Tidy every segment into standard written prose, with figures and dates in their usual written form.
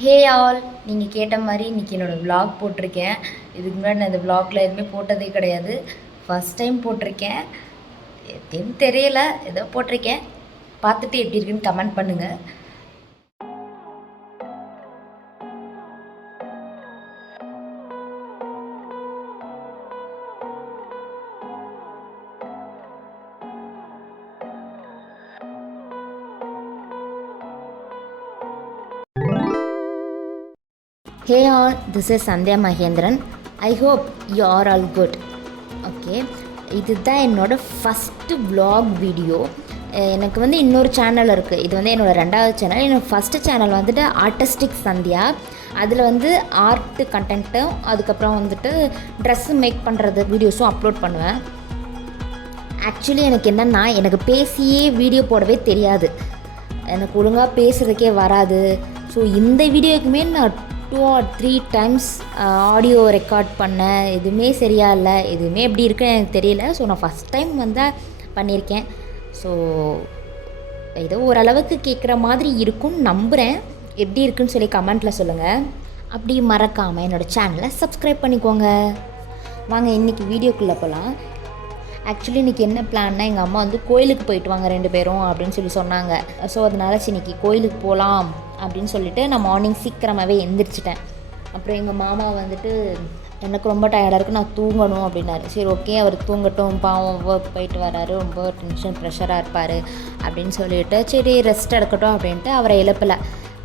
Hey all, நீங்கள் கேட்ட மாதிரி இன்றைக்கி என்னோடய vlog போட்டிருக்கேன். இதுக்கு முன்னாடி நான் இந்த vlogல எதுவுமே போட்டதே கிடையாது. ஃபஸ்ட் டைம் போட்டிருக்கேன். எப்படின்னு தெரியல, ஏதோ போட்டிருக்கேன். பார்த்துட்டு எப்படி இருக்குன்னு கமெண்ட் பண்ணுங்கள். Hey all, this is Sandhya Mahendran. I hope you are all good. Okay, இதுதான் என்னோடய ஃபஸ்ட்டு vlog வீடியோ. எனக்கு வந்து இன்னொரு சேனல் இருக்குது. இது வந்து என்னோடய ரெண்டாவது சேனல். என்னோடய ஃபஸ்ட்டு சேனல் வந்துட்டு ஆர்டிஸ்டிக் சந்தியா. அதில் வந்து ஆர்ட்டு கண்டென்ட்டும் அதுக்கப்புறம் வந்துட்டு ட்ரெஸ்ஸு மேக் பண்ணுறது வீடியோஸும் அப்லோட் பண்ணுவேன். ஆக்சுவலி எனக்கு என்னென்னா, எனக்கு பேசியே வீடியோ போடவே தெரியாது. எனக்கு ஒழுங்காக பேசுகிறதுக்கே வராது. ஸோ இந்த வீடியோக்குமே நான் 2 or 3 டைம்ஸ் ஆடியோ ரெக்கார்ட் பண்ணேன். எதுவுமே சரியா இல்லை, எதுவுமே எப்படி இருக்குன்னு எனக்கு தெரியல. ஸோ நான் ஃபஸ்ட் டைம் வந்து பண்ணியிருக்கேன். ஸோ ஏதோ ஓரளவுக்கு கேட்குற மாதிரி இருக்கும்னு நம்புகிறேன். எப்படி இருக்குன்னு சொல்லி கமெண்ட்டில் சொல்லுங்கள். அப்படி மறக்காமல் என்னோடய சேனலை சப்ஸ்கிரைப் பண்ணிக்கோங்க. வாங்க இன்றைக்கி வீடியோக்குள்ளே போகலாம். ஆக்சுவலி இன்றைக்கி என்ன பிளான்னா, எங்கள் அம்மா வந்து கோயிலுக்கு போயிட்டு வாங்க 2 பேரும் அப்படின்னு சொல்லி சொன்னாங்க. ஸோ அதனால் இன்றைக்கி கோயிலுக்கு போகலாம் அப்படின்னு சொல்லிவிட்டு நான் மார்னிங் சீக்கிரமாகவே எந்திரிச்சிட்டேன். அப்புறம் எங்கள் மாமா வந்துட்டு எனக்கு ரொம்ப டயர்டாக இருக்குது, நான் தூங்கணும் அப்படின்னாரு. சரி ஓகே, அவர் தூங்கட்டும், பாவம் ஒர்க் போயிட்டு வராரு, ரொம்ப டென்ஷன் ப்ரெஷராக இருப்பார் அப்படின்னு சொல்லிவிட்டு சரி ரெஸ்ட் எடுக்கட்டும் அப்படின்ட்டு அவரை எழுப்பலை.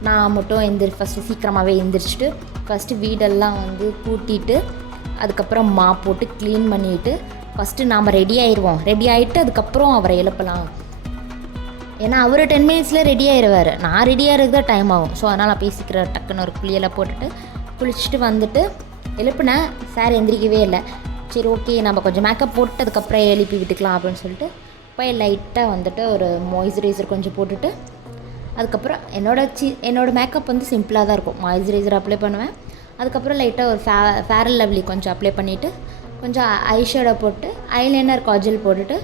நான் மட்டும் ஃபஸ்ட்டு சீக்கிரமாகவே எந்திரிச்சிட்டு ஃபஸ்ட்டு வீடெல்லாம் வந்து கூட்டிட்டு அதுக்கப்புறம் போட்டு க்ளீன் பண்ணிவிட்டு ஃபஸ்ட்டு நாம் ரெடி ஆயிடுவோம். ரெடி ஆகிட்டு அதுக்கப்புறம் அவரை எழுப்பலாம். ஏன்னா அவர் 10 மினிட்ஸில் ரெடி ஆயிடுவார். நான் ரெடி ஆகிறதுக்கு தான் டைம் ஆகும். ஸோ அதனால் நான் பேசிக்கிற டக்குன்னு ஒரு குளியெல்லாம் போட்டுட்டு குளிச்சுட்டு வந்துட்டு எழுப்புனேன். சார் எந்திரிக்கவே இல்லை. சரி ஓகே, நம்ம கொஞ்சம் மேக்கப் போட்டு அதுக்கப்புறம் எழுப்பி விட்டுக்கலாம் அப்படின்னு சொல்லிட்டு போய் லைட்டாக வந்துட்டு ஒரு மாய்ஸ்சரைசர் கொஞ்சம் போட்டுட்டு அதுக்கப்புறம் என்னோடய மேக்கப் வந்து சிம்பிளாக தான் இருக்கும். மாய்ஸ்சரைசர் அப்ளை பண்ணுவேன். அதுக்கப்புறம் லைட்டாக ஒரு ஃபேர் அண்ட் லவ்லி கொஞ்சம் அப்ளை பண்ணிவிட்டு கொஞ்சம் ஐஷேடோ போட்டு ஐலைனர் காஜல் போட்டுட்டு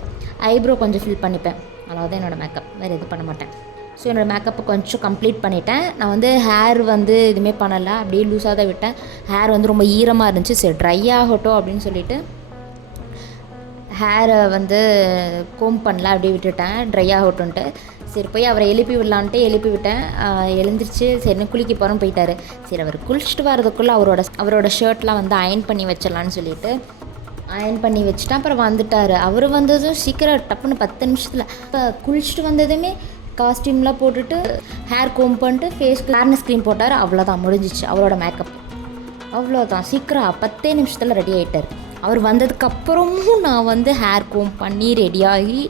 ஐப்ரோ கொஞ்சம் ஃபில் பண்ணிப்பேன். அவ்வளோதான் என்னோடய மேக்கப், வேறு எதுவும் பண்ண மாட்டேன். ஸோ என்னோடய மேக்கப்பை கொஞ்சம் கம்ப்ளீட் பண்ணிட்டேன். நான் வந்து ஹேர் வந்து எதுவுமே பண்ணலை, அப்படியே லூஸாக தான் விட்டேன். ஹேர் வந்து ரொம்ப ஈரமாக இருந்துச்சு. சரி ட்ரை ஆகட்டும் அப்படின்னு சொல்லிவிட்டு ஹேரை வந்து கோம் பண்ணல, அப்படியே விட்டுட்டேன் ட்ரை ஆகட்டும்ன்ட்டு. சரி போய் அவரை எழுப்பி விடலான்ட்டு எழுப்பி விட்டேன். எழுந்திரிச்சு சரின்னு குளிக்க போகிறோன்னு போயிட்டார். சரி அவர் குளிச்சுட்டு வரதுக்குள்ளே அவரோட ஷர்ட்லாம் வந்து அயன் பண்ணி வச்சிடலான்னு சொல்லிவிட்டு அயன் பண்ணி வச்சுட்டேன். அப்புறம் வந்துட்டார். அவர் வந்ததும் சீக்கிரம் டப்புன்னு 10 நிமிஷத்தில் குளிச்சுட்டு வந்ததுமே காஸ்டியூம்லாம் போட்டுட்டு ஹேர் கோம் பண்ணிட்டு ஃபேஸ்க்கு ஃபேர்னஸ் க்ரீம் போட்டார். அவ்வளோதான் முடிஞ்சிச்சு அவரோட மேக்கப். அவ்வளோதான், சீக்கிரம் 10 நிமிஷத்தில் ரெடி ஆகிட்டார். அவர் வந்ததுக்கப்புறமும் நான் வந்து ஹேர் கோம் பண்ணி ரெடியாகி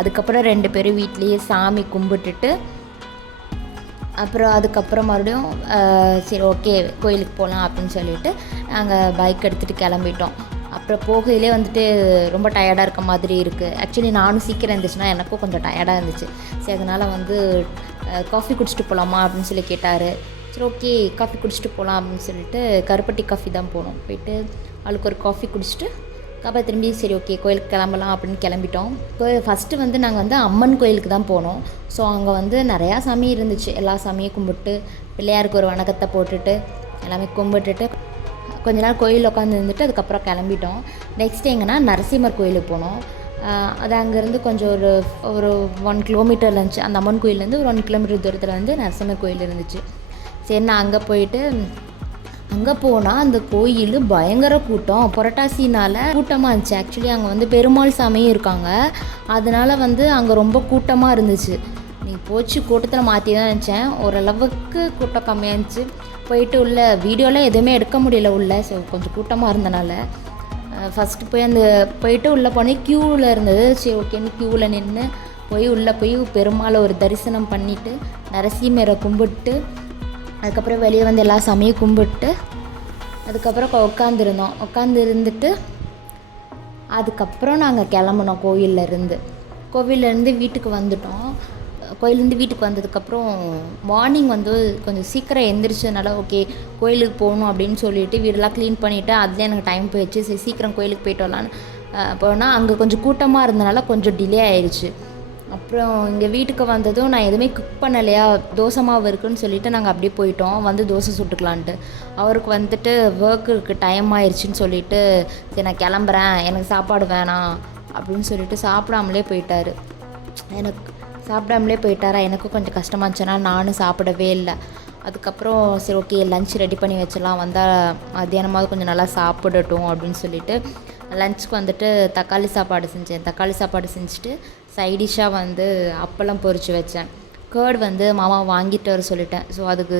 அதுக்கப்புறம் 2 பேரும் வீட்லேயே சாமி கும்பிட்டுட்டு அப்புறம் அதுக்கப்புறம் மறுபடியும் சரி ஓகே கோயிலுக்கு போகலாம் அப்படின்னு சொல்லிவிட்டு நாங்கள் பைக் எடுத்துகிட்டு கிளம்பிட்டோம். அப்புறம் போகையிலே வந்துட்டு ரொம்ப டயர்டாக இருக்க மாதிரி இருக்குது. ஆக்சுவலி நானும் சீக்கிரம் இருந்துச்சுன்னா எனக்கும் கொஞ்சம் டயர்டாக இருந்துச்சு. சரி அதனால் வந்து காஃபி குடிச்சிட்டு போகலாமா அப்படின்னு சொல்லி கேட்டார். சரி ஓகே காஃபி குடிச்சிட்டு போகலாம் அப்படின்னு சொல்லிட்டு கருப்பட்டி காஃபி தான் போனோம். போயிட்டு அவளுக்கு ஒரு காஃபி குடிச்சிட்டு அப்புறம் திரும்பி சரி ஓகே கோயிலுக்கு கிளம்பலாம் அப்படின்னு கிளம்பிட்டோம். ஃபஸ்ட்டு வந்து நாங்கள் வந்து அம்மன் கோயிலுக்கு தான் போனோம். ஸோ அங்கே வந்து நிறையா சாமி இருந்துச்சு. எல்லா சாமியும் கும்பிட்டு பிள்ளையாருக்கு ஒரு வணக்கத்தை போட்டுட்டு எல்லாமே கும்பிட்டுட்டு கொஞ்ச நேரம் கோயிலில் உட்காந்து இருந்துட்டு அதுக்கப்புறம் கிளம்பிட்டோம். நெக்ஸ்ட் எங்கன்னா நரசிம்மர் கோயிலுக்கு போனோம். அது அங்கேருந்து கொஞ்சம் ஒரு 1 கிலோமீட்டர் இருந்துச்சு. அந்த அம்மன் கோயிலேருந்து ஒரு 1 கிலோமீட்டர் தூரத்தில் வந்து நரசிம்மர் கோயில் இருந்துச்சு. சரி நான் அங்கே போயிட்டு அங்கே போனால் அந்த கோயில் பயங்கர கூட்டம். புரட்டாசினால் கூட்டமாக இருந்துச்சு. ஆக்சுவலி அங்கே வந்து பெருமாள் சாமியும் இருக்காங்க. அதனால் வந்து அங்கே ரொம்ப கூட்டமாக இருந்துச்சு. நீ போச்சு கூட்டத்தில் மாற்றி தான் நினச்சேன். ஓரளவுக்கு கூட்டம் கம்மியாக இருந்துச்சு. போயிட்டு உள்ள வீடியோலாம் எதுவுமே எடுக்க முடியல உள்ள. ஸோ கொஞ்சம் கூட்டமாக இருந்தனால ஃபஸ்ட்டு போயிட்டு உள்ளே போனேன். க்யூவில் இருந்தது. சரி ஓகேன்னு க்யூவில் நின்று உள்ளே போய் பெருமாளை ஒரு தரிசனம் பண்ணிவிட்டு நரசிம்மரை கும்பிட்டு அதுக்கப்புறம் வெளியே வந்து எல்லா சாமியும் கும்பிட்டு அதுக்கப்புறம் உட்காந்து இருந்துட்டு அதுக்கப்புறம் நாங்கள் கிளம்புனோம். கோவிலேருந்து வீட்டுக்கு வந்துட்டோம். கோயிலேருந்து வீட்டுக்கு வந்ததுக்கப்புறம் மார்னிங் வந்து கொஞ்சம் சீக்கிரம் எந்திரிச்சதுனால ஓகே கோயிலுக்கு போகணும் அப்படின்னு சொல்லிட்டு வீடெல்லாம் க்ளீன் பண்ணிவிட்டு அதில் எனக்கு டைம் போயிடுச்சு. சரி சீக்கிரம் கோயிலுக்கு போயிட்டு வரலான்னு போனால் அங்கே கொஞ்சம் கூட்டமாக இருந்தனால கொஞ்சம் டிலே ஆயிடுச்சு. அப்புறம் இங்கே வீட்டுக்கு வந்ததும் நான் எதுவுமே குக் பண்ணலையா, தோசை மாவு இருக்குதுன்னு சொல்லிவிட்டு நாங்கள் அப்படியே போயிட்டோம். வந்து தோசை சுட்டுக்கலான்ட்டு. அவருக்கு வந்துட்டு ஒர்க் இருக்குது, டைம் ஆயிடுச்சுன்னு சொல்லிவிட்டு, சரி நான் கிளம்புறேன், எனக்கு சாப்பாடு வேணாம் அப்படின்னு சொல்லிட்டு சாப்பிடாமலே போயிட்டார். எனக்கும் கொஞ்சம் கஷ்டமாக இருந்துச்சுன்னா நானும் சாப்பிடவே இல்லை. அதுக்கப்புறம் சரி ஓகே லன்ச் ரெடி பண்ணி வச்சிடலாம், வந்தால் மத்தியானமாவது கொஞ்சம் நல்லா சாப்பிடட்டும் அப்படின்னு சொல்லிட்டு லன்ச்சுக்கு வந்துட்டு தக்காளி சாப்பாடு செஞ்சுட்டு சைடிஷ்ஷாக வந்து அப்பளம் பொரித்து வச்சேன். கேர்டு வந்து மாமா வாங்கிட்டு வர சொல்லிட்டேன். ஸோ அதுக்கு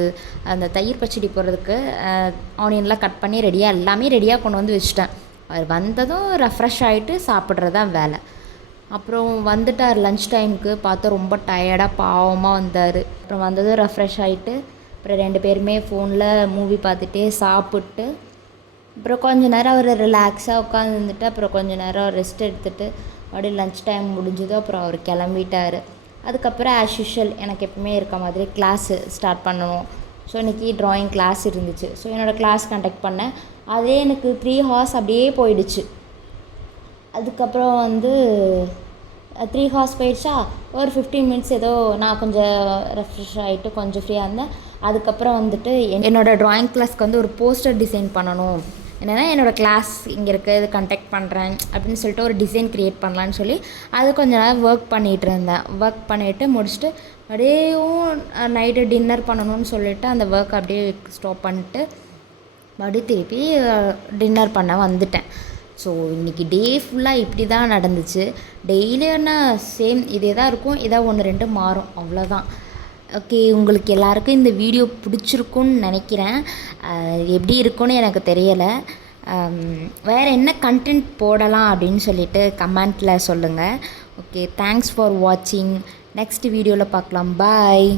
அந்த தயிர் பச்சடி போடுறதுக்கு ஆனியன்லாம் கட் பண்ணி எல்லாமே ரெடியாக கொண்டு வந்து வச்சுட்டேன். அவர் வந்ததும் ரெஃப்ரெஷ் ஆகிட்டு சாப்பிட்றதான் வேலை. அப்புறம் வந்துட்டார் லன்ச் டைமுக்கு. பார்த்தா ரொம்ப டயர்டாக பாவமாக வந்தார். அப்புறம் வந்ததும் ரெஃப்ரெஷ் ஆகிட்டு அப்புறம் 2 பேருமே ஃபோனில் மூவி பார்த்துட்டே சாப்பிட்டு அப்புறம் கொஞ்சம் நேரம் அவர் ரிலாக்ஸாக உட்காந்துருந்துட்டு அப்புறம் கொஞ்சம் நேரம் ரெஸ்ட் எடுத்துகிட்டு அப்படியே லன்ச் டைம் முடிஞ்சதோ அப்புறம் அவர் கிளம்பிட்டார். அதுக்கப்புறம் ஆஸ் யூஷுவல் எனக்கு எப்பவுமே இருக்க மாதிரி கிளாஸு ஸ்டார்ட் பண்ணணும். ஸோ இன்றைக்கி ட்ராயிங் கிளாஸ் இருந்துச்சு. ஸோ என்னோடய கிளாஸ் கண்டக்ட் பண்ணேன். அதே எனக்கு 3 ஹார்ஸ் அப்படியே போயிடுச்சு. அதுக்கப்புறம் வந்து 3 ஹார்ஸ் போயிடுச்சா, ஒரு 15 மினிட்ஸ் ஏதோ நான் கொஞ்சம் ரெஃப்ரெஷ் ஆகிட்டு கொஞ்சம் ஃப்ரீயாக இருந்தேன். அதுக்கப்புறம் வந்துட்டு என்னோடய ட்ராயிங் கிளாஸ்க்கு வந்து ஒரு போஸ்டர் டிசைன் பண்ணணும். என்னென்னா என்னோடய கிளாஸ் இங்கே இருக்குது, இது கண்டக்ட் பண்ணுறேன் அப்படின்னு சொல்லிட்டு ஒரு டிசைன் க்ரியேட் பண்ணலான்னு சொல்லி அது கொஞ்சம் நேரம் ஒர்க் பண்ணிகிட்டு இருந்தேன். ஒர்க் பண்ணிவிட்டு முடிச்சுட்டு அப்படியேவும் நைட்டு டின்னர் பண்ணணும்னு சொல்லிவிட்டு அந்த ஒர்க் அப்படியே ஸ்டாப் பண்ணிட்டு மறுபடியும் திருப்பி டின்னர் பண்ண வந்துட்டேன். ஸோ இன்றைக்கி டே ஃபுல்லாக இப்படி தான் நடந்துச்சு. டெய்லியும்னா சேம் இதே தான் இருக்கும், ஏதோ 1-2 மாறும், அவ்வளோதான். ஓகே, உங்களுக்கு எல்லாருக்கும் இந்த வீடியோ பிடிச்சிருக்குன்னு நினைக்கிறேன். எப்படி இருக்குன்னு எனக்கு தெரியலை. வேறு என்ன கண்டென்ட் போடலாம் அப்படின்னு சொல்லிட்டு கமெண்ட்டில் சொல்லுங்கள். ஓகே, தேங்க்ஸ் ஃபார் வாட்சிங். நெக்ஸ்ட் வீடியோவில் பார்க்கலாம். பாய்.